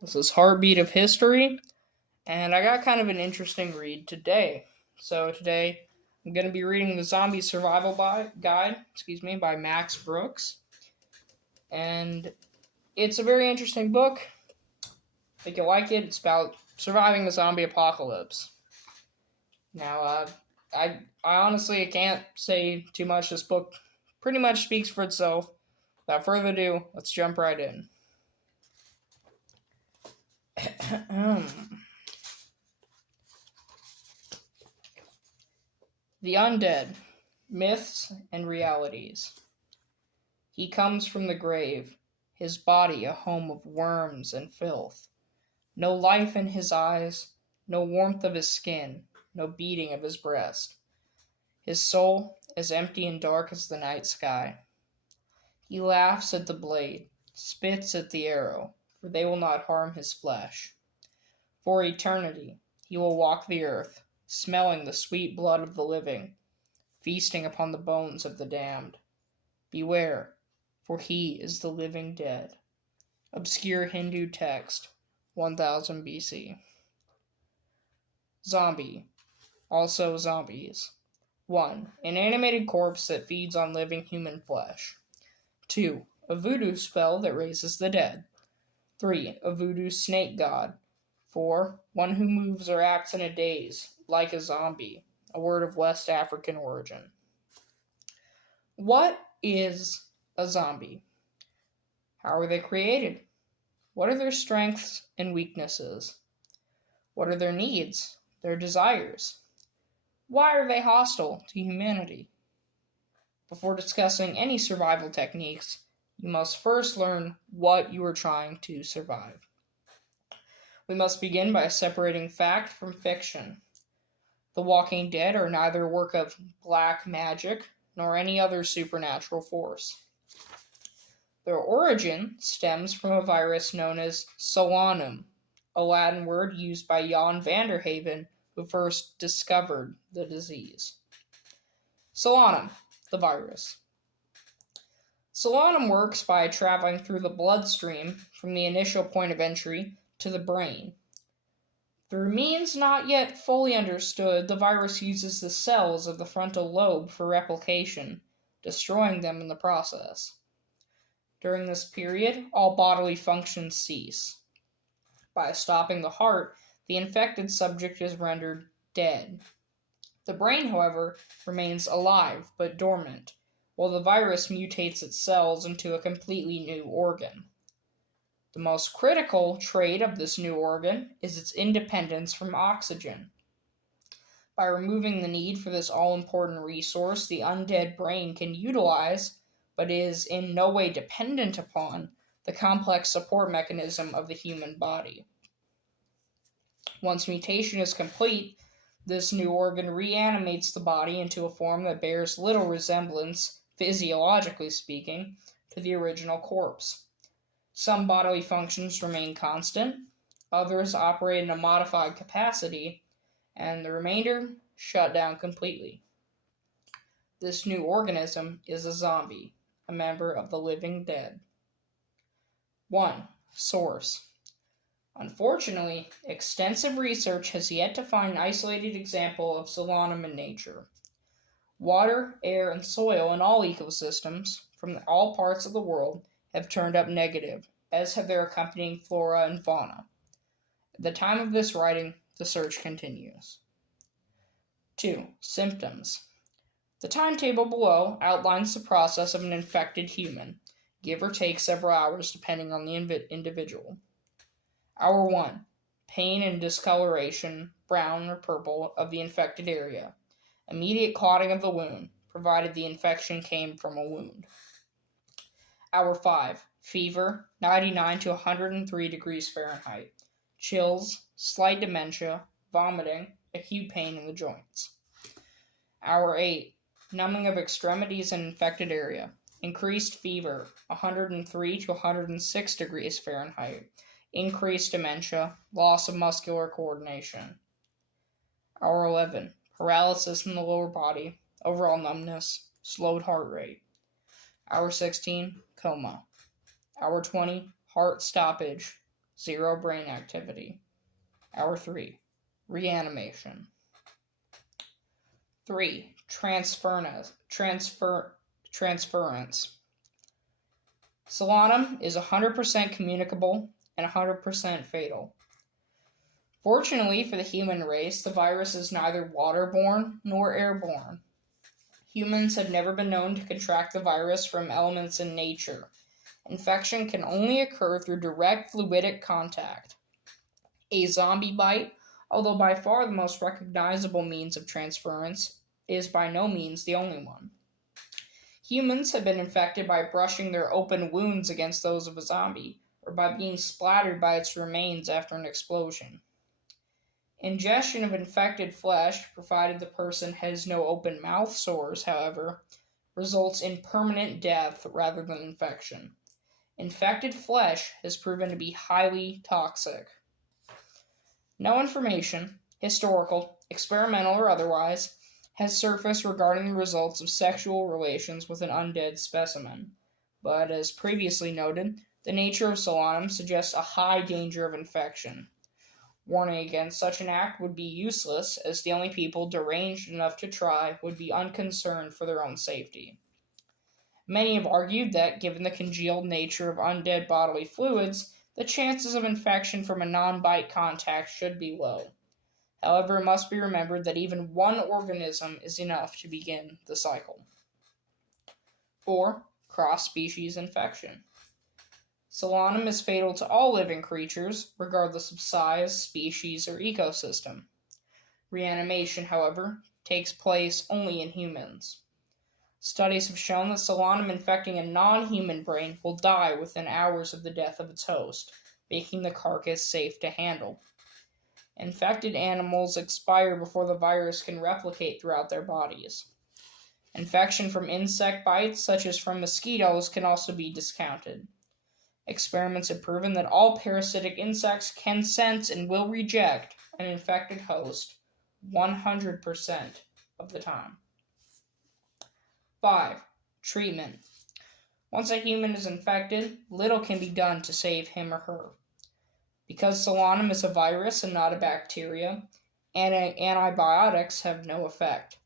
This is Heartbeat of History, and I got kind of an interesting read today. So today I'm going to be reading the Zombie Survival Guide, by Max Brooks, and it's a very interesting book. I think you'll like it. It's about surviving the zombie apocalypse. Now, I honestly can't say too much. This book pretty much speaks for itself. Without further ado, let's jump right in. The Undead, Myths and Realities. He comes from the grave, his body a home of worms and filth. No life in his eyes, no warmth of his skin, no beating of his breast. His soul as empty and dark as the night sky. He laughs at the blade, spits at the arrow, for they will not harm his flesh. For eternity he will walk the earth, smelling the sweet blood of the living, feasting upon the bones of the damned. Beware, for he is the living dead. Obscure Hindu text, 1000 BC. Zombie, also zombies. 1. An animated corpse that feeds on living human flesh. 2. A voodoo spell that raises the dead. 3. A voodoo snake god. 4. One who moves or acts in a daze, like a zombie, a word of West African origin. What is a zombie? How are they created? What are their strengths and weaknesses? What are their needs, their desires? Why are they hostile to humanity? Before discussing any survival techniques, you must first learn what you are trying to survive. We must begin by separating fact from fiction. The Walking Dead are neither a work of black magic nor any other supernatural force. Their origin stems from a virus known as solanum, a Latin word used by Jan van der Haven, who first discovered the disease. Solanum, the virus. Solanum works by traveling through the bloodstream from the initial point of entry to the brain. Through means not yet fully understood, the virus uses the cells of the frontal lobe for replication, destroying them in the process. During this period, all bodily functions cease. By stopping the heart, the infected subject is rendered dead. The brain, however, remains alive but dormant, while the virus mutates its cells into a completely new organ. The most critical trait of this new organ is its independence from oxygen. By removing the need for this all-important resource, the undead brain can utilize, but is in no way dependent upon, the complex support mechanism of the human body. Once mutation is complete, this new organ reanimates the body into a form that bears little resemblance, physiologically speaking, to the original corpse. Some bodily functions remain constant, others operate in a modified capacity, and the remainder shut down completely. This new organism is a zombie, a member of the living dead. 1. Source. Unfortunately, extensive research has yet to find an isolated example of solanum in nature. Water, air, and soil in all ecosystems, from all parts of the world, have turned up negative, as have their accompanying flora and fauna. At the time of this writing, the search continues. 2. Symptoms. The timetable below outlines the process of an infected human, give or take several hours depending on the individual. Hour 1. Pain and discoloration, brown or purple, of the infected area. Immediate clotting of the wound, provided the infection came from a wound. Hour 5. Fever, 99 to 103 degrees Fahrenheit. Chills, slight dementia, vomiting, acute pain in the joints. Hour 8. Numbing of extremities and infected area. Increased fever, 103 to 106 degrees Fahrenheit. Increased dementia, loss of muscular coordination. Hour 11. Paralysis in the lower body, overall numbness, slowed heart rate. Hour 16. Coma. Hour 20. Heart stoppage, zero brain activity. Hour 3. Reanimation. 3. Transference. Solanum is 100% communicable and 100% fatal. Fortunately for the human race, the virus is neither waterborne nor airborne. Humans have never been known to contract the virus from elements in nature. Infection can only occur through direct fluidic contact. A zombie bite, although by far the most recognizable means of transference, is by no means the only one. Humans have been infected by brushing their open wounds against those of a zombie, or by being splattered by its remains after an explosion. Ingestion of infected flesh, provided the person has no open mouth sores, however, results in permanent death rather than infection. Infected flesh has proven to be highly toxic. No information, historical, experimental, or otherwise, has surfaced regarding the results of sexual relations with an undead specimen, but as previously noted, the nature of solanum suggests a high danger of infection. Warning against such an act would be useless, as the only people deranged enough to try would be unconcerned for their own safety. Many have argued that, given the congealed nature of undead bodily fluids, the chances of infection from a non-bite contact should be low. However, it must be remembered that even one organism is enough to begin the cycle. 4. Cross-species infection. Solanum is fatal to all living creatures, regardless of size, species, or ecosystem. Reanimation, however, takes place only in humans. Studies have shown that solanum infecting a non-human brain will die within hours of the death of its host, making the carcass safe to handle. Infected animals expire before the virus can replicate throughout their bodies. Infection from insect bites, such as from mosquitoes, can also be discounted. Experiments have proven that all parasitic insects can sense and will reject an infected host 100% of the time. 5. Treatment. Once a human is infected, little can be done to save him or her. Because solanum is a virus and not a bacteria, antibiotics have no effect.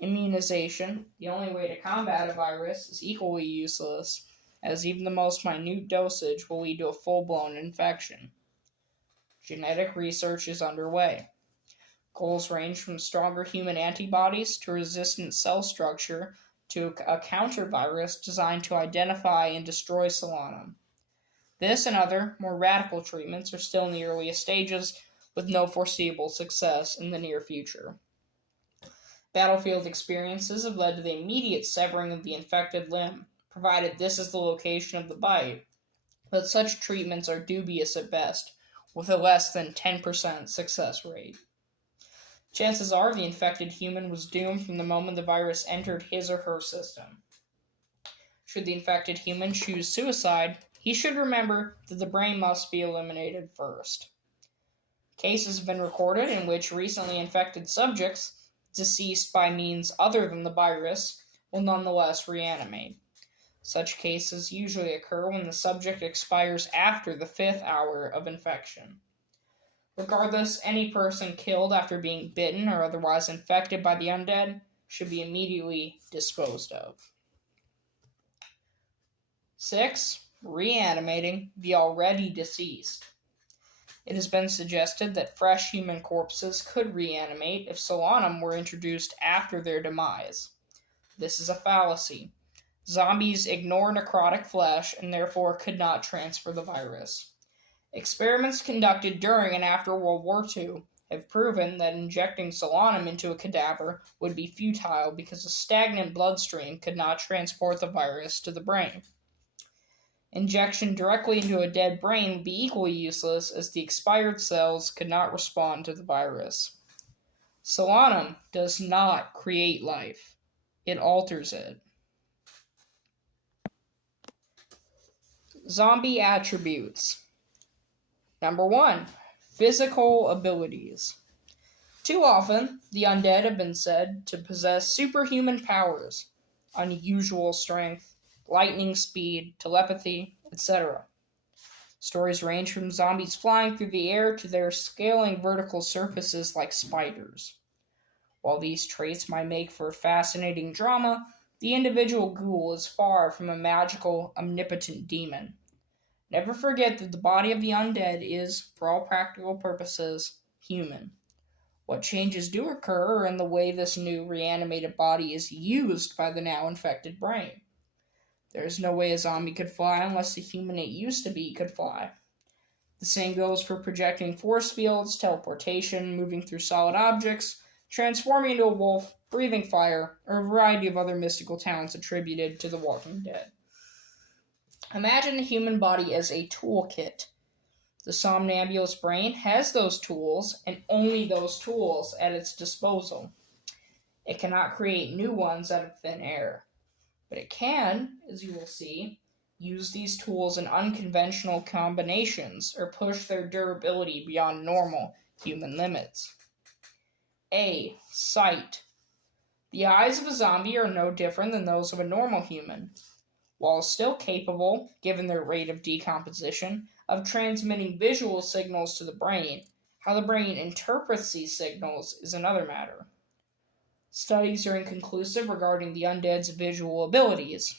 Immunization, the only way to combat a virus, is equally useless, as even the most minute dosage will lead to a full-blown infection. Genetic research is underway. Goals range from stronger human antibodies to resistant cell structure to a counter-virus designed to identify and destroy solanum. This and other, more radical treatments are still in the earliest stages, with no foreseeable success in the near future. Battlefield experiences have led to the immediate severing of the infected limb, provided this is the location of the bite, but such treatments are dubious at best, with a less than 10% success rate. Chances are the infected human was doomed from the moment the virus entered his or her system. Should the infected human choose suicide, he should remember that the brain must be eliminated first. Cases have been recorded in which recently infected subjects, deceased by means other than the virus, will nonetheless reanimate. Such cases usually occur when the subject expires after the 5th hour of infection. Regardless, any person killed after being bitten or otherwise infected by the undead should be immediately disposed of. 6. Reanimating the already deceased. It has been suggested that fresh human corpses could reanimate if solanum were introduced after their demise. This is a fallacy. Zombies ignore necrotic flesh and therefore could not transfer the virus. Experiments conducted during and after World War II have proven that injecting solanum into a cadaver would be futile because a stagnant bloodstream could not transport the virus to the brain. Injection directly into a dead brain would be equally useless, as the expired cells could not respond to the virus. Solanum does not create life. It alters it. Zombie attributes. Number 1. Physical abilities. Too often, the undead have been said to possess superhuman powers, unusual strength, lightning speed, telepathy, etc. Stories range from zombies flying through the air to their scaling vertical surfaces like spiders. While these traits might make for fascinating drama, the individual ghoul is far from a magical, omnipotent demon. Never forget that the body of the undead is, for all practical purposes, human. What changes do occur are in the way this new reanimated body is used by the now infected brain. There is no way a zombie could fly unless the human it used to be could fly. The same goes for projecting force fields, teleportation, moving through solid objects, transforming into a wolf, breathing fire, or a variety of other mystical talents attributed to the Walking Dead. Imagine the human body as a toolkit. The somnambulist brain has those tools, and only those tools, at its disposal. It cannot create new ones out of thin air. But it can, as you will see, use these tools in unconventional combinations or push their durability beyond normal human limits. A. Sight. The eyes of a zombie are no different than those of a normal human. While still capable, given their rate of decomposition, of transmitting visual signals to the brain, how the brain interprets these signals is another matter. Studies are inconclusive regarding the undead's visual abilities.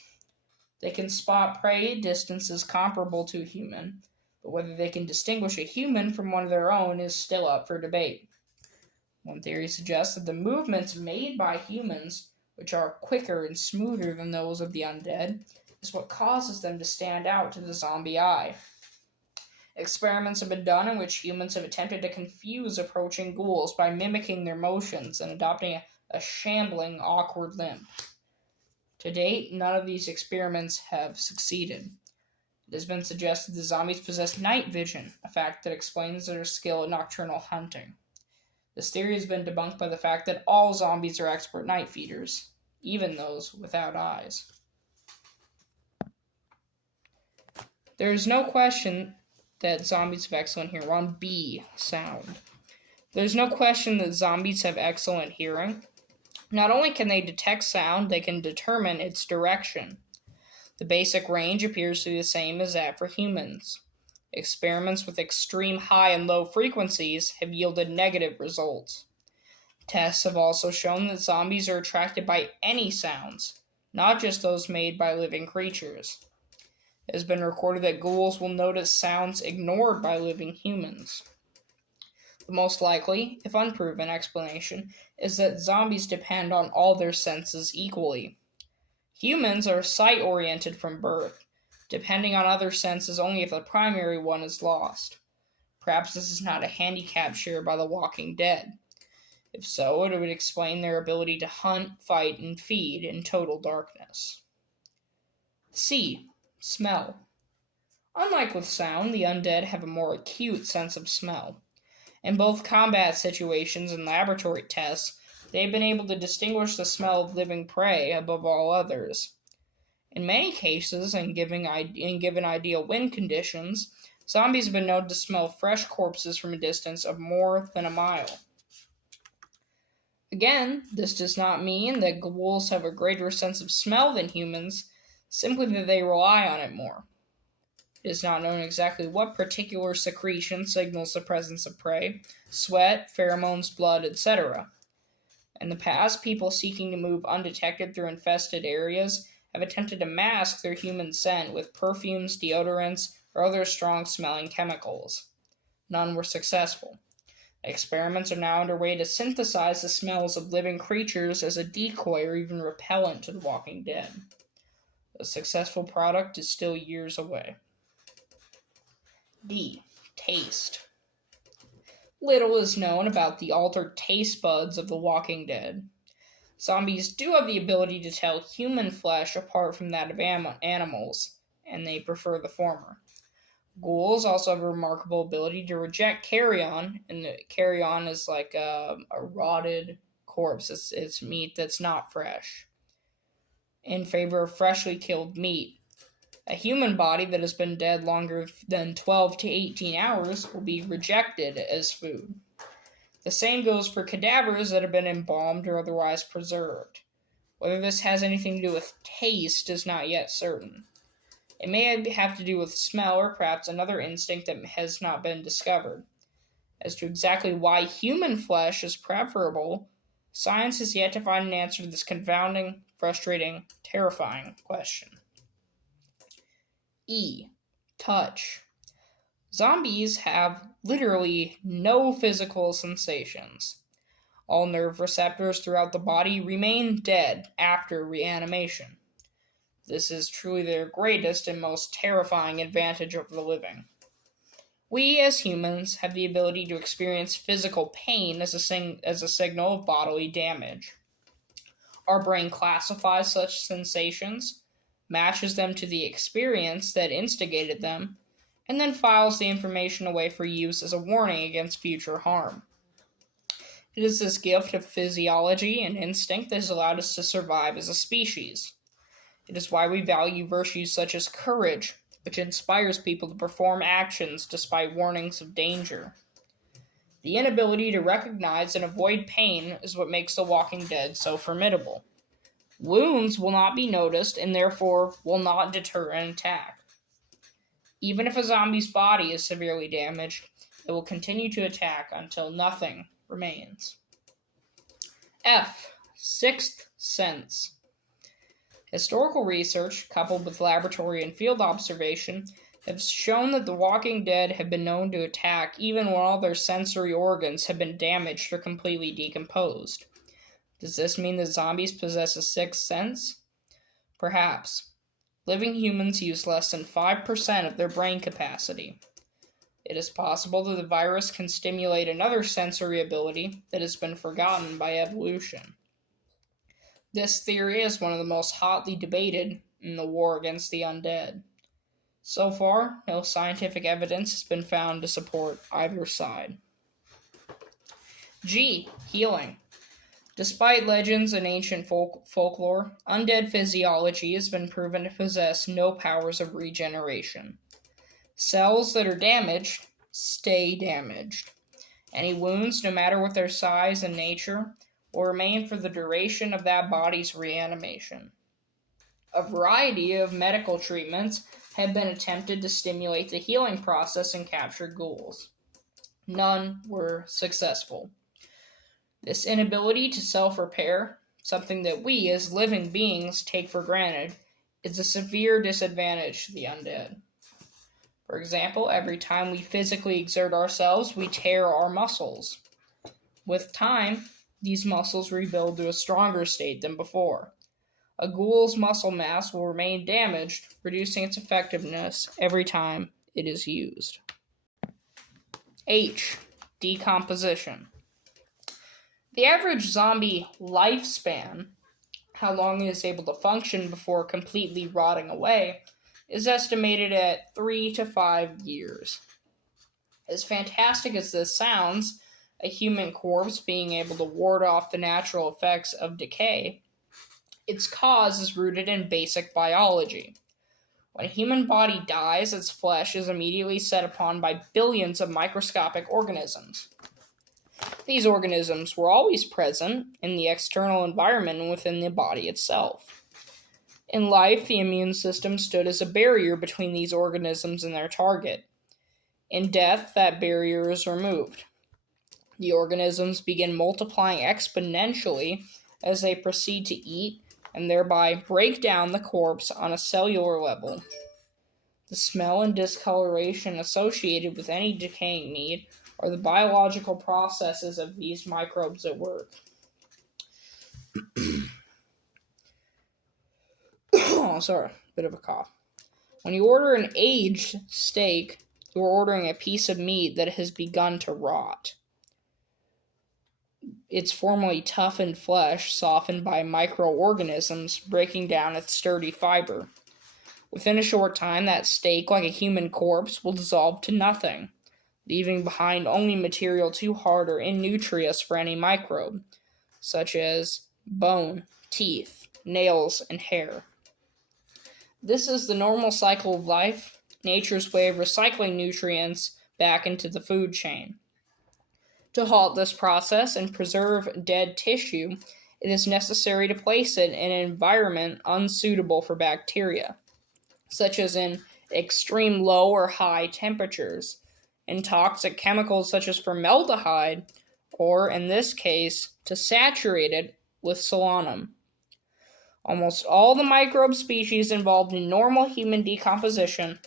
They can spot prey at distances comparable to a human, but whether they can distinguish a human from one of their own is still up for debate. One theory suggests that the movements made by humans, which are quicker and smoother than those of the undead, is what causes them to stand out to the zombie eye. Experiments have been done in which humans have attempted to confuse approaching ghouls by mimicking their motions and adopting a shambling, awkward limp. To date, none of these experiments have succeeded. It has been suggested the zombies possess night vision, a fact that explains their skill at nocturnal hunting. This theory has been debunked by the fact that all zombies are expert night feeders, even those without eyes. There is no question that zombies have excellent hearing. We're on B, sound. There's no question that zombies have excellent hearing. Not only can they detect sound, they can determine its direction. The basic range appears to be the same as that for humans. Experiments with extreme high and low frequencies have yielded negative results. Tests have also shown that zombies are attracted by any sounds, not just those made by living creatures. It has been recorded that ghouls will notice sounds ignored by living humans. The most likely, if unproven, explanation is that zombies depend on all their senses equally. Humans are sight-oriented from birth, depending on other senses only if the primary one is lost. Perhaps this is not a handicap shared by the Walking Dead. If so, it would explain their ability to hunt, fight, and feed in total darkness. C. Smell. Unlike with sound, the undead have a more acute sense of smell. In both combat situations and laboratory tests, they have been able to distinguish the smell of living prey above all others. In many cases, in given ideal wind conditions, zombies have been known to smell fresh corpses from a distance of more than a mile. Again, this does not mean that ghouls have a greater sense of smell than humans, simply that they rely on it more. It is not known exactly what particular secretion signals the presence of prey: sweat, pheromones, blood, etc. In the past, people seeking to move undetected through infested areas have attempted to mask their human scent with perfumes, deodorants, or other strong-smelling chemicals. None were successful. Experiments are now underway to synthesize the smells of living creatures as a decoy or even repellent to the Walking Dead. A successful product is still years away. D. Taste. Little is known about the altered taste buds of the Walking Dead. Zombies do have the ability to tell human flesh apart from that of animals, and they prefer the former. Ghouls also have a remarkable ability to reject carrion, and carrion is like a rotted corpse. It's meat that's not fresh, in favor of freshly killed meat. A human body that has been dead longer than 12 to 18 hours will be rejected as food. The same goes for cadavers that have been embalmed or otherwise preserved. Whether this has anything to do with taste is not yet certain. It may have to do with smell or perhaps another instinct that has not been discovered. As to exactly why human flesh is preferable, science has yet to find an answer to this confounding, frustrating, terrifying question. E. Touch. Zombies have literally no physical sensations. All nerve receptors throughout the body remain dead after reanimation. This is truly their greatest and most terrifying advantage over the living. We, as humans, have the ability to experience physical pain as a signal of bodily damage. Our brain classifies such sensations, matches them to the experience that instigated them, and then files the information away for use as a warning against future harm. It is this gift of physiology and instinct that has allowed us to survive as a species. It is why we value virtues such as courage, which inspires people to perform actions despite warnings of danger. The inability to recognize and avoid pain is what makes the Walking Dead so formidable. Wounds will not be noticed and therefore will not deter an attack. Even if a zombie's body is severely damaged, it will continue to attack until nothing remains. F. Sixth sense. Historical research, coupled with laboratory and field observation, have shown that the Walking Dead have been known to attack even when all their sensory organs have been damaged or completely decomposed. Does this mean that zombies possess a sixth sense? Perhaps. Living humans use less than 5% of their brain capacity. It is possible that the virus can stimulate another sensory ability that has been forgotten by evolution. This theory is one of the most hotly debated in the war against the undead. So far, no scientific evidence has been found to support either side. G. Healing. Despite legends and ancient folklore, undead physiology has been proven to possess no powers of regeneration. Cells that are damaged stay damaged. Any wounds, no matter what their size and nature, will remain for the duration of that body's reanimation. A variety of medical treatments have been attempted to stimulate the healing process in captured ghouls. None were successful. This inability to self-repair, something that we as living beings take for granted, is a severe disadvantage to the undead. For example, every time we physically exert ourselves, we tear our muscles. With time, these muscles rebuild to a stronger state than before. A ghoul's muscle mass will remain damaged, reducing its effectiveness every time it is used. H. Decomposition. The average zombie lifespan, how long it is able to function before completely rotting away, is estimated at 3 to 5 years. As fantastic as this sounds, a human corpse being able to ward off the natural effects of decay, its cause is rooted in basic biology. When a human body dies, its flesh is immediately set upon by billions of microscopic organisms. These organisms were always present in the external environment and within the body itself. In life, the immune system stood as a barrier between these organisms and their target. In death, that barrier is removed. The organisms begin multiplying exponentially as they proceed to eat and thereby break down the corpse on a cellular level. The smell and discoloration associated with any decaying meat are the biological processes of these microbes at work. Oh, sorry, bit of a cough. When you order an aged steak, you are ordering a piece of meat that has begun to rot. Its formerly toughened flesh softened by microorganisms breaking down its sturdy fiber. Within a short time, that steak, like a human corpse, will dissolve to nothing, leaving behind only material too hard or innutritious for any microbe, such as bone, teeth, nails, and hair. This is the normal cycle of life, nature's way of recycling nutrients back into the food chain. To halt this process and preserve dead tissue, it is necessary to place it in an environment unsuitable for bacteria. such as in extreme low or high temperatures, and toxic chemicals such as formaldehyde, or in this case, to saturate it with solanum. Almost all the microbe species involved in normal human decomposition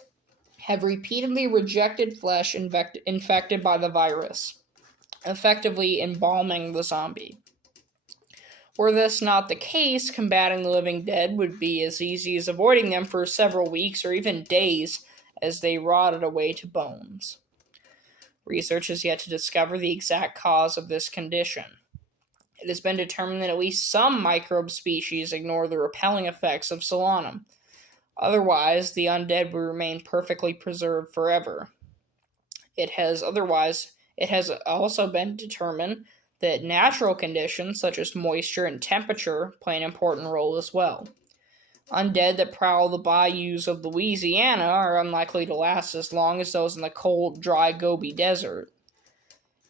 have repeatedly rejected flesh infected by the virus, effectively embalming the zombie. Were this not the case, combating the living dead would be as easy as avoiding them for several weeks or even days as they rotted away to bones. Research has yet to discover the exact cause of this condition. It has been determined that at least some microbe species ignore the repelling effects of solanum. Otherwise, the undead would remain perfectly preserved forever. It has also been determined that natural conditions such as moisture and temperature play an important role as well. Undead that prowl the bayous of Louisiana are unlikely to last as long as those in the cold, dry Gobi Desert.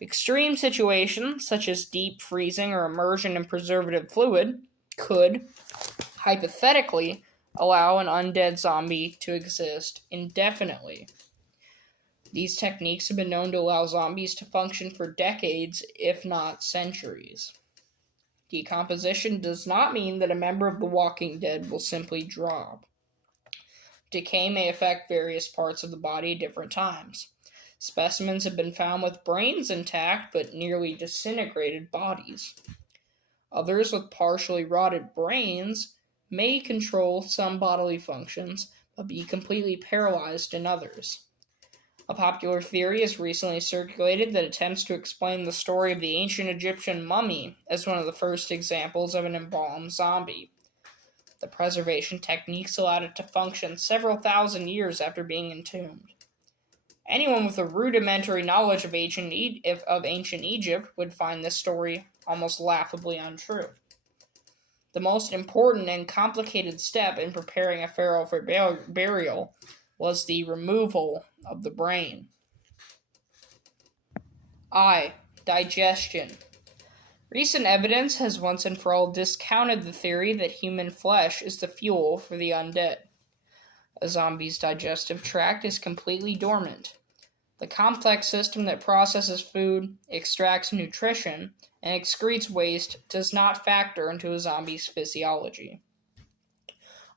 Extreme situations, such as deep freezing or immersion in preservative fluid, could, hypothetically, allow an undead zombie to exist indefinitely. These techniques have been known to allow zombies to function for decades, if not centuries. Decomposition does not mean that a member of the Walking Dead will simply drop. Decay may affect various parts of the body at different times. Specimens have been found with brains intact but nearly disintegrated bodies. Others with partially rotted brains may control some bodily functions but be completely paralyzed in others. A popular theory has recently circulated that attempts to explain the story of the ancient Egyptian mummy as one of the first examples of an embalmed zombie. The preservation techniques allowed it to function several thousand years after being entombed. Anyone with a rudimentary knowledge of ancient Egypt would find this story almost laughably untrue. The most important and complicated step in preparing a pharaoh for burial was the removal of the brain. I. Digestion. Recent evidence has once and for all discounted the theory that human flesh is the fuel for the undead. A zombie's digestive tract is completely dormant. The complex system that processes food, extracts nutrition, and excretes waste does not factor into a zombie's physiology.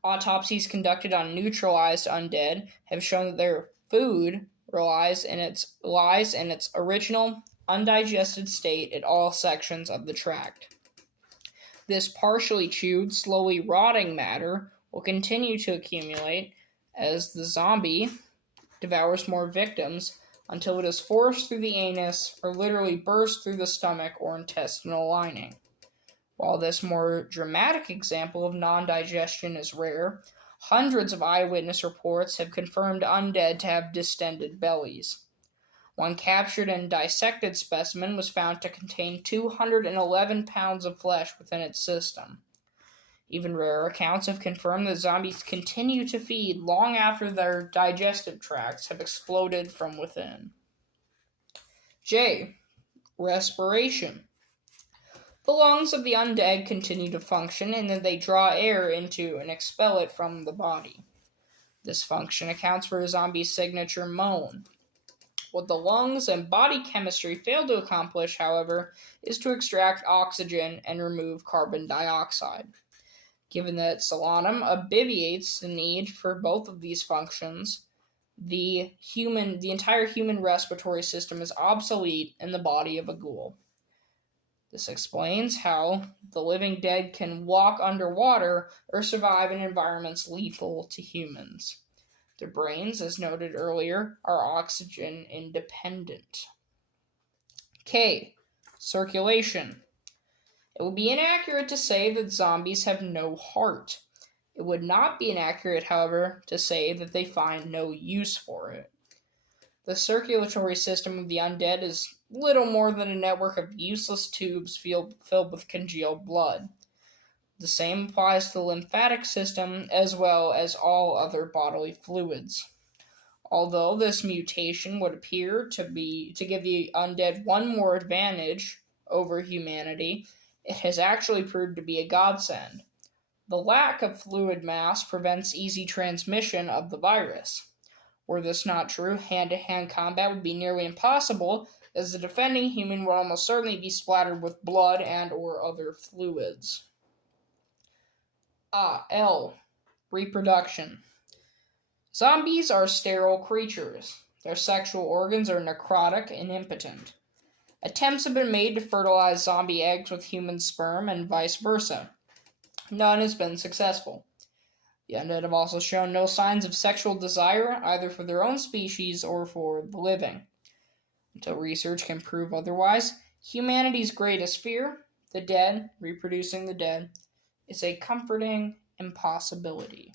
Autopsies conducted on neutralized undead have shown that their food lies in its original, undigested state at all sections of the tract. This partially chewed, slowly rotting matter will continue to accumulate as the zombie devours more victims until it is forced through the anus or literally burst through the stomach or intestinal lining. While this more dramatic example of non-digestion is rare, hundreds of eyewitness reports have confirmed undead to have distended bellies. One captured and dissected specimen was found to contain 211 pounds of flesh within its system. Even rarer accounts have confirmed that zombies continue to feed long after their digestive tracts have exploded from within. J. Respiration. The lungs of the undead continue to function in that they draw air into and expel it from the body. This function accounts for a zombie's signature moan. What the lungs and body chemistry fail to accomplish, however, is to extract oxygen and remove carbon dioxide. Given that solanum obviates the need for both of these functions, the entire human respiratory system is obsolete in the body of a ghoul. This explains how the living dead can walk underwater or survive in environments lethal to humans. Their brains, as noted earlier, are oxygen independent. K. Circulation. It would be inaccurate to say that zombies have no heart. It would not be inaccurate, however, to say that they find no use for it. The circulatory system of the undead is little more than a network of useless tubes filled with congealed blood. The same applies to the lymphatic system as well as all other bodily fluids. Although this mutation would appear to give the undead one more advantage over humanity, it has actually proved to be a godsend. The lack of fluid mass prevents easy transmission of the virus. Were this not true, hand-to-hand combat would be nearly impossible, as the defending human would almost certainly be splattered with blood and or other fluids. L. Reproduction. Zombies are sterile creatures. Their sexual organs are necrotic and impotent. Attempts have been made to fertilize zombie eggs with human sperm and vice versa. None has been successful. The undead have also shown no signs of sexual desire, either for their own species or for the living. Until research can prove otherwise, humanity's greatest fear, the dead, reproducing the dead, is a comforting impossibility.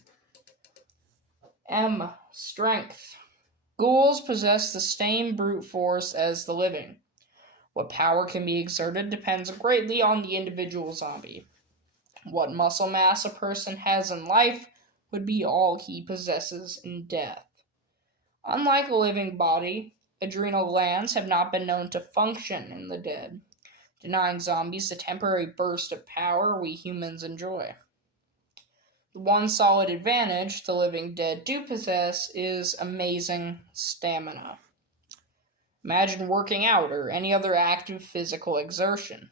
M. Strength. Ghouls possess the same brute force as the living. What power can be exerted depends greatly on the individual zombie. What muscle mass a person has in life would be all he possesses in death. Unlike a living body, adrenal glands have not been known to function in the dead, denying zombies the temporary burst of power we humans enjoy. The one solid advantage the living dead do possess is amazing stamina. Imagine working out or any other active physical exertion.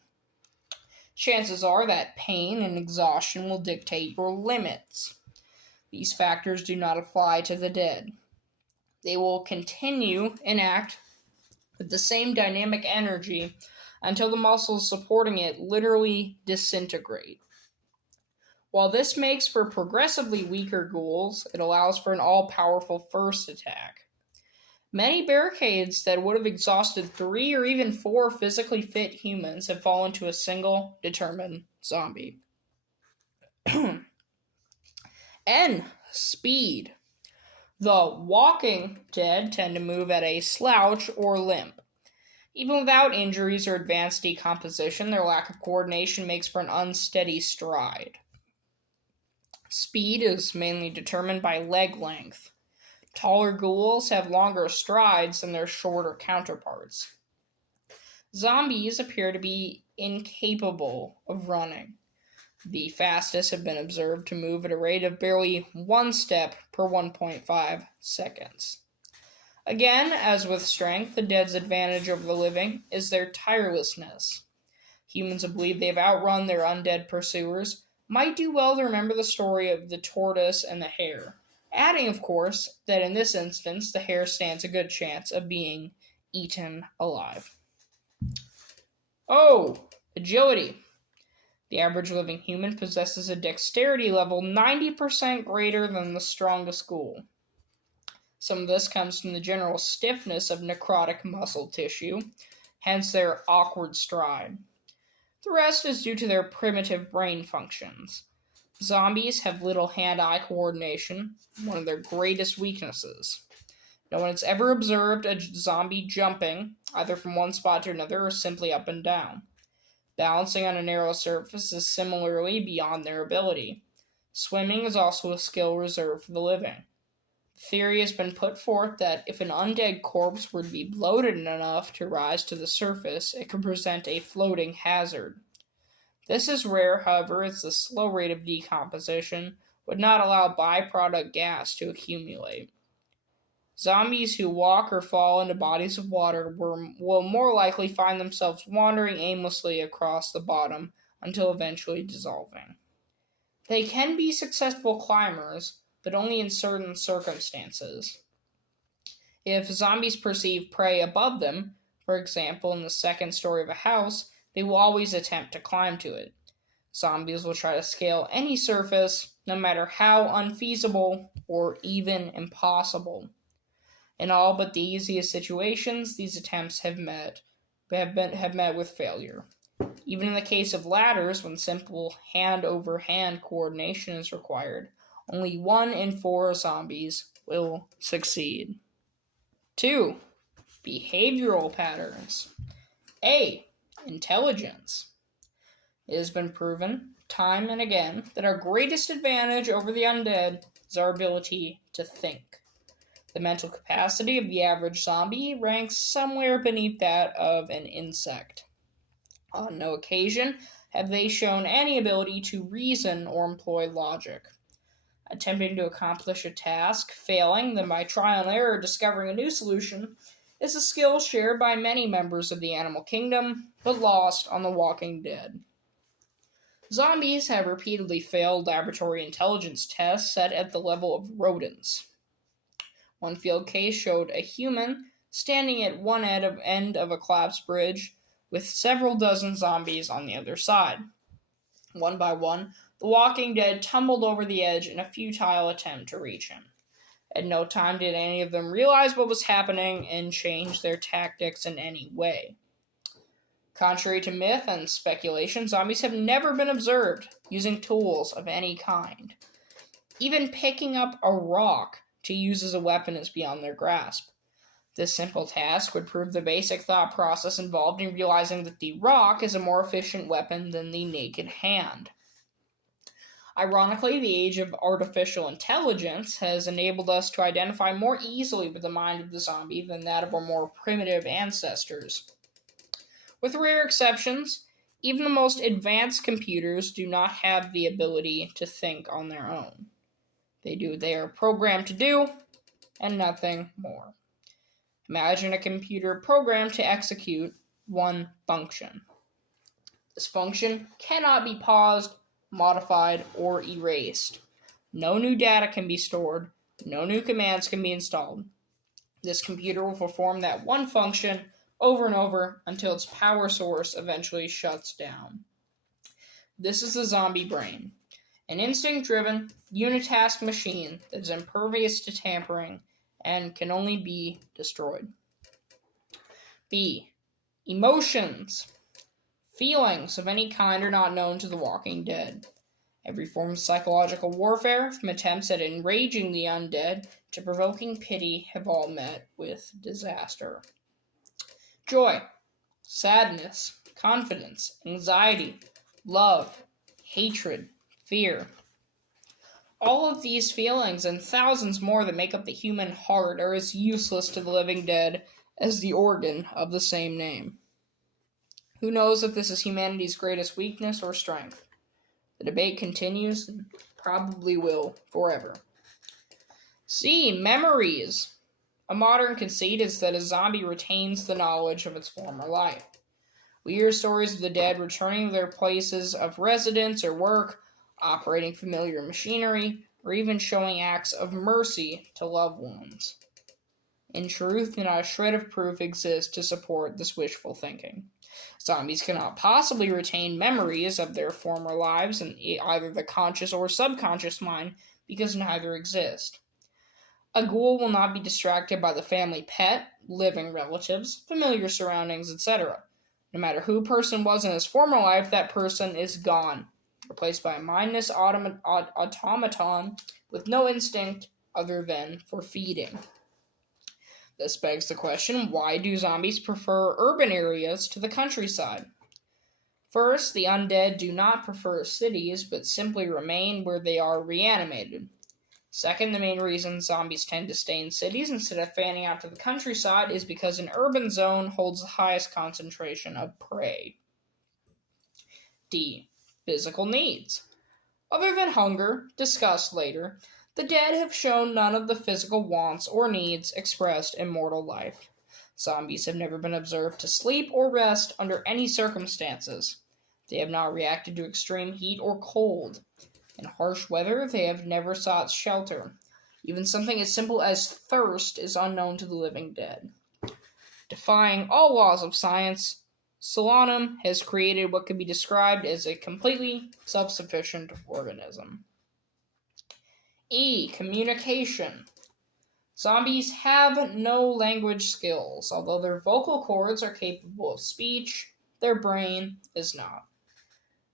Chances are that pain and exhaustion will dictate your limits. These factors do not apply to the dead. They will continue and act with the same dynamic energy until the muscles supporting it literally disintegrate. While this makes for progressively weaker ghouls, it allows for an all-powerful first attack. Many barricades that would have exhausted 3 or even 4 physically fit humans have fallen to a single determined zombie. N. Speed. The walking dead tend to move at a slouch or limp. Even without injuries or advanced decomposition, their lack of coordination makes for an unsteady stride. Speed is mainly determined by leg length. Taller ghouls have longer strides than their shorter counterparts. Zombies appear to be incapable of running. The fastest have been observed to move at a rate of barely 1 step per 1.5 seconds. Again, as with strength, the dead's advantage over the living is their tirelessness. Humans who believe they have outrun their undead pursuers might do well to remember the story of the tortoise and the hare, adding, of course, that in this instance, the hare stands a good chance of being eaten alive. O. Agility. The average living human possesses a dexterity level 90% greater than the strongest ghoul. Some of this comes from the general stiffness of necrotic muscle tissue, hence their awkward stride. The rest is due to their primitive brain functions. Zombies have little hand-eye coordination, one of their greatest weaknesses. No one has ever observed a zombie jumping, either from one spot to another or simply up and down. Balancing on a narrow surface is similarly beyond their ability. Swimming is also a skill reserved for the living. The theory has been put forth that if an undead corpse were to be bloated enough to rise to the surface, it could present a floating hazard. This is rare, however, as the slow rate of decomposition would not allow byproduct gas to accumulate. Zombies who walk or fall into bodies of water will more likely find themselves wandering aimlessly across the bottom until eventually dissolving. They can be successful climbers, but only in certain circumstances. If zombies perceive prey above them, for example in the second story of a house, they will always attempt to climb to it. Zombies will try to scale any surface, no matter how unfeasible or even impossible. In all but the easiest situations, these attempts have met with failure. Even in the case of ladders, when simple hand-over-hand coordination is required, only 1 in 4 zombies will succeed. 2. Behavioral patterns. A. Intelligence. It has been proven, time and again, that our greatest advantage over the undead is our ability to think. The mental capacity of the average zombie ranks somewhere beneath that of an insect. On no occasion have they shown any ability to reason or employ logic. Attempting to accomplish a task, failing, then by trial and error discovering a new solution, is a skill shared by many members of the animal kingdom, but lost on The Walking Dead. Zombies have repeatedly failed laboratory intelligence tests set at the level of rodents. One field case showed a human standing at one end of a collapsed bridge with several dozen zombies on the other side. One by one, the Walking Dead tumbled over the edge in a futile attempt to reach him. At no time did any of them realize what was happening and change their tactics in any way. Contrary to myth and speculation, zombies have never been observed using tools of any kind. Even picking up a rock to use as a weapon is beyond their grasp. This simple task would prove the basic thought process involved in realizing that the rock is a more efficient weapon than the naked hand. Ironically, the age of artificial intelligence has enabled us to identify more easily with the mind of the zombie than that of our more primitive ancestors. With rare exceptions, even the most advanced computers do not have the ability to think on their own. They do what they are programmed to do, and nothing more. Imagine a computer programmed to execute one function. This function cannot be paused, modified, or erased. No new data can be stored. No new commands can be installed. This computer will perform that one function over and over until its power source eventually shuts down. This is the zombie brain, an instinct-driven, unitask machine that is impervious to tampering and can only be destroyed. B. Emotions. Feelings of any kind are not known to the Walking Dead. Every form of psychological warfare, from attempts at enraging the undead to provoking pity, have all met with disaster. Joy, sadness, confidence, anxiety, love, hatred, fear. All of these feelings and thousands more that make up the human heart are as useless to the living dead as the organ of the same name. Who knows if this is humanity's greatest weakness or strength? The debate continues and probably will forever. C. Memories. A modern conceit is that a zombie retains the knowledge of its former life. We hear stories of the dead returning to their places of residence or work, operating familiar machinery, or even showing acts of mercy to loved ones. In truth, not a shred of proof exists to support this wishful thinking. Zombies cannot possibly retain memories of their former lives in either the conscious or subconscious mind because neither exist. A ghoul will not be distracted by the family pet, living relatives, familiar surroundings, etc. No matter who a person was in his former life, that person is gone, replaced by a mindless automaton with no instinct other than for feeding. This begs the question, why do zombies prefer urban areas to the countryside? First, the undead do not prefer cities, but simply remain where they are reanimated. Second, the main reason zombies tend to stay in cities instead of fanning out to the countryside is because an urban zone holds the highest concentration of prey. D. Physical needs. Other than hunger, discussed later, the dead have shown none of the physical wants or needs expressed in mortal life. Zombies have never been observed to sleep or rest under any circumstances. They have not reacted to extreme heat or cold. In harsh weather, they have never sought shelter. Even something as simple as thirst is unknown to the living dead. Defying all laws of science, Solanum has created what can be described as a completely self-sufficient organism. E. Communication. Zombies have no language skills. Although their vocal cords are capable of speech, their brain is not.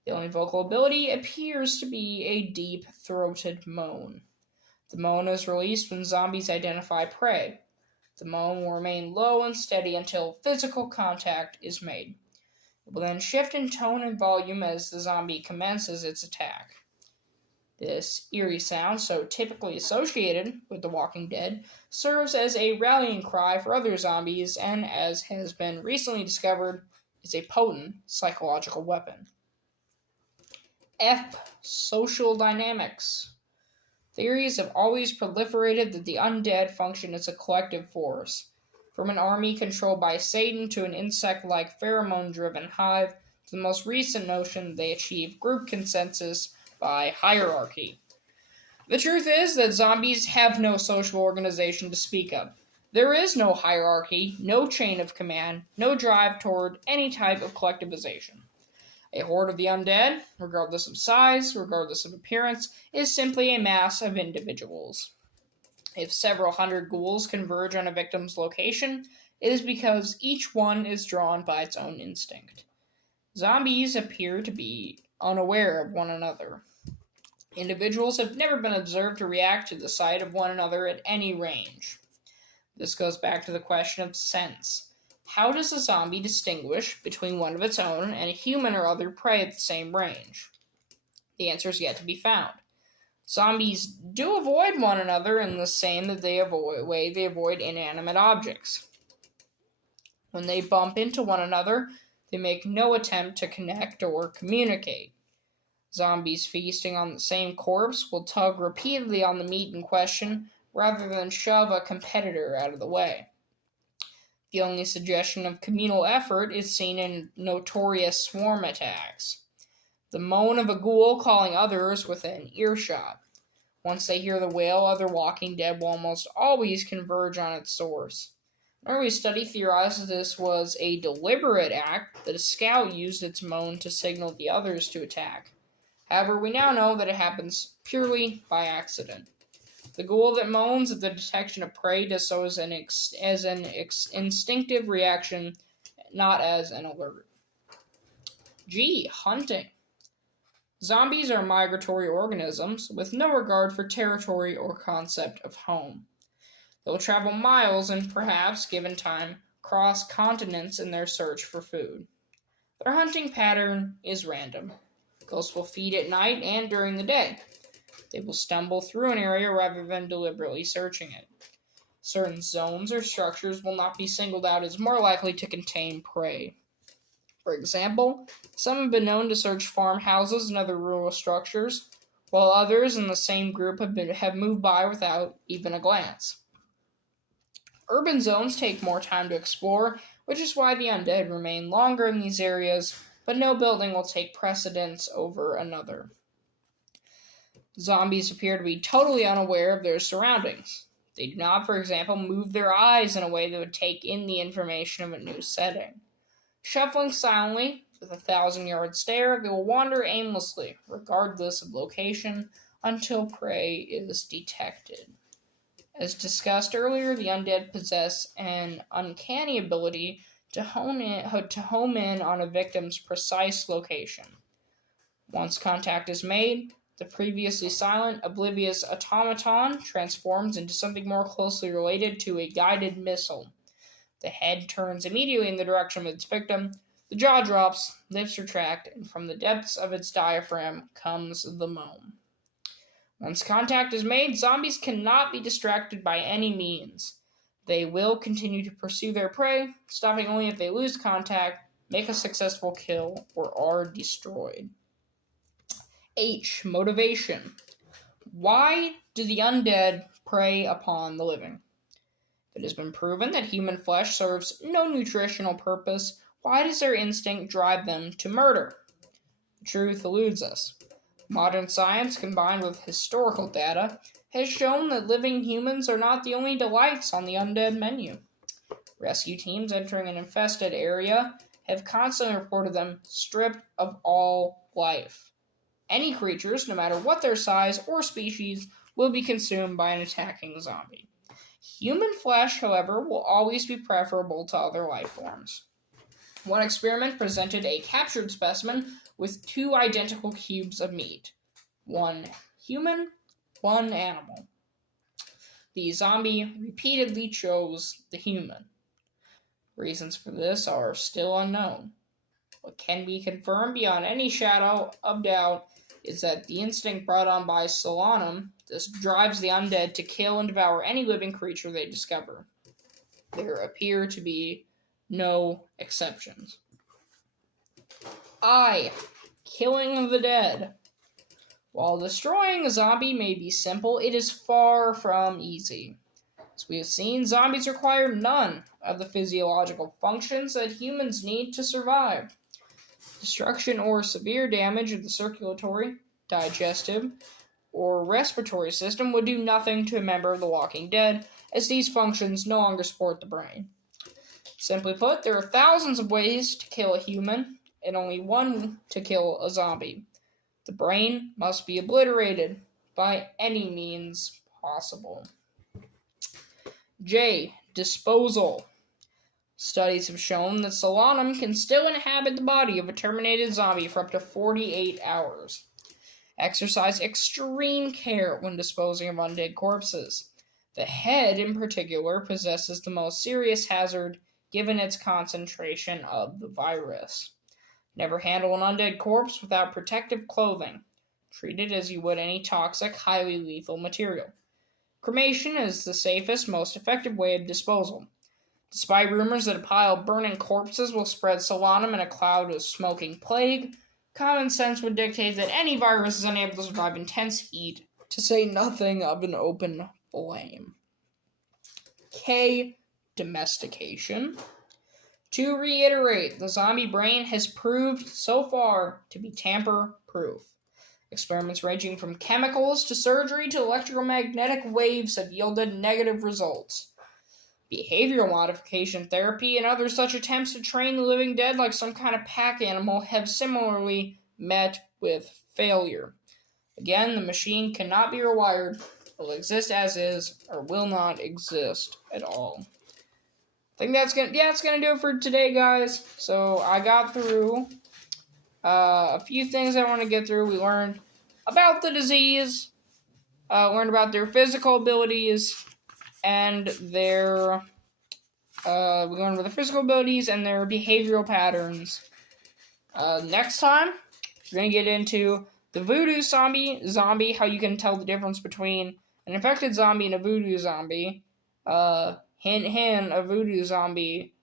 The only vocal ability appears to be a deep-throated moan. The moan is released when zombies identify prey. The moan will remain low and steady until physical contact is made. It will then shift in tone and volume as the zombie commences its attack. This eerie sound, so typically associated with The Walking Dead, serves as a rallying cry for other zombies and, as has been recently discovered, is a potent psychological weapon. F. Social dynamics. Theories have always proliferated that the undead function as a collective force. From an army controlled by Satan to an insect-like pheromone-driven hive, to the most recent notion they achieve group consensus by hierarchy. The truth is that zombies have no social organization to speak of. There is no hierarchy, no chain of command, no drive toward any type of collectivization. A horde of the undead, regardless of size, regardless of appearance, is simply a mass of individuals. If several hundred ghouls converge on a victim's location, it is because each one is drawn by its own instinct. Zombies appear to be unaware of one another. Individuals have never been observed to react to the sight of one another at any range. This goes back to the question of sense. How does a zombie distinguish between one of its own and a human or other prey at the same range? The answer is yet to be found. Zombies do avoid one another in the same way they avoid inanimate objects. When they bump into one another, they make no attempt to connect or communicate. Zombies feasting on the same corpse will tug repeatedly on the meat in question rather than shove a competitor out of the way. The only suggestion of communal effort is seen in notorious swarm attacks. The moan of a ghoul calling others within earshot. Once they hear the wail, other walking dead will almost always converge on its source. An early study theorized that this was a deliberate act, that a scout used its moan to signal the others to attack. However, we now know that it happens purely by accident. The ghoul that moans at the detection of prey does so as an instinctive reaction, not as an alert. G. Hunting. Zombies are migratory organisms with no regard for territory or concept of home. They will travel miles and perhaps, given time, cross continents in their search for food. Their hunting pattern is random. Ghosts will feed at night and during the day. They will stumble through an area rather than deliberately searching it. Certain zones or structures will not be singled out as more likely to contain prey. For example, some have been known to search farmhouses and other rural structures, while others in the same group have moved by without even a glance. Urban zones take more time to explore, which is why the undead remain longer in these areas, but no building will take precedence over another. Zombies appear to be totally unaware of their surroundings. They do not, for example, move their eyes in a way that would take in the information of a new setting. Shuffling silently, with a 1,000-yard stare, they will wander aimlessly, regardless of location, until prey is detected. As discussed earlier, the undead possess an uncanny ability to home in on a victim's precise location. Once contact is made, the previously silent, oblivious automaton transforms into something more closely related to a guided missile. The head turns immediately in the direction of its victim, the jaw drops, lips retract, and from the depths of its diaphragm comes the moan. Once contact is made, zombies cannot be distracted by any means. They will continue to pursue their prey, stopping only if they lose contact, make a successful kill, or are destroyed. H. Motivation. Why do the undead prey upon the living? It has been proven that human flesh serves no nutritional purpose. Why does their instinct drive them to murder? The truth eludes us. Modern science, combined with historical data, has shown that living humans are not the only delights on the undead menu. Rescue teams entering an infested area have constantly reported them stripped of all life. Any creatures, no matter what their size or species, will be consumed by an attacking zombie. Human flesh, however, will always be preferable to other life forms. One experiment presented a captured specimen with 2 identical cubes of meat. One human, one animal. The zombie repeatedly chose the human. Reasons for this are still unknown. What can be confirmed beyond any shadow of doubt is that the instinct brought on by Solanum drives the undead to kill and devour any living creature they discover. There appear to be no exceptions. I. Killing of the dead. While destroying a zombie may be simple, it is far from easy. As we have seen, zombies require none of the physiological functions that humans need to survive. Destruction or severe damage of the circulatory, digestive, or respiratory system would do nothing to a member of the Walking Dead, as these functions no longer support the brain. Simply put, there are thousands of ways to kill a human, and only one to kill a zombie. The brain must be obliterated by any means possible. J. Disposal. Studies have shown that solanum can still inhabit the body of a terminated zombie for up to 48 hours. Exercise extreme care when disposing of undead corpses. The head, in particular, possesses the most serious hazard given its concentration of the virus. Never handle an undead corpse without protective clothing. Treat it as you would any toxic, highly lethal material. Cremation is the safest, most effective way of disposal. Despite rumors that a pile of burning corpses will spread solanum in a cloud of smoking plague, common sense would dictate that any virus is unable to survive intense heat, to say nothing of an open flame. K. Domestication. To reiterate, the zombie brain has proved so far to be tamper-proof. Experiments ranging from chemicals to surgery to electromagnetic waves have yielded negative results. Behavioral modification therapy and other such attempts to train the living dead like some kind of pack animal have similarly met with failure. Again, the machine cannot be rewired, will exist as is, or will not exist at all. I think that's gonna do it for today, guys. So I got through a few things I want to get through. We learned about the disease, learned about their physical abilities, and their we learned about the physical abilities and their behavioral patterns. Next time, we're gonna get into the voodoo zombie, how you can tell the difference between an infected zombie and a voodoo zombie. Hint, a voodoo zombie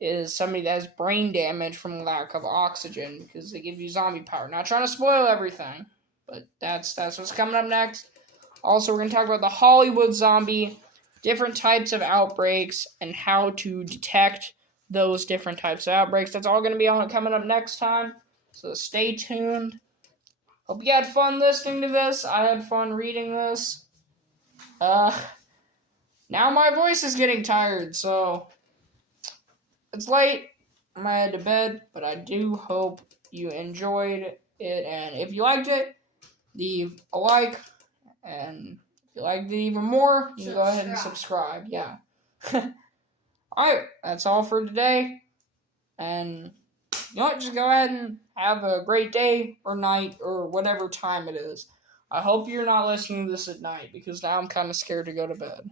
is somebody that has brain damage from lack of oxygen because they give you zombie power. Not trying to spoil everything, but that's what's coming up next. Also, we're going to talk about the Hollywood zombie, different types of outbreaks, and how to detect those different types of outbreaks. That's all going to be coming up next time, so stay tuned. Hope you had fun listening to this. I had fun reading this. Now my voice is getting tired, so it's late. I'm gonna head to bed, but I do hope you enjoyed it, and if you liked it, leave a like, and if you liked it even more, you can go ahead and subscribe. Yeah. Alright, that's all for today, and you know what, just go ahead and have a great day, or night, or whatever time it is. I hope you're not listening to this at night, because now I'm kind of scared to go to bed.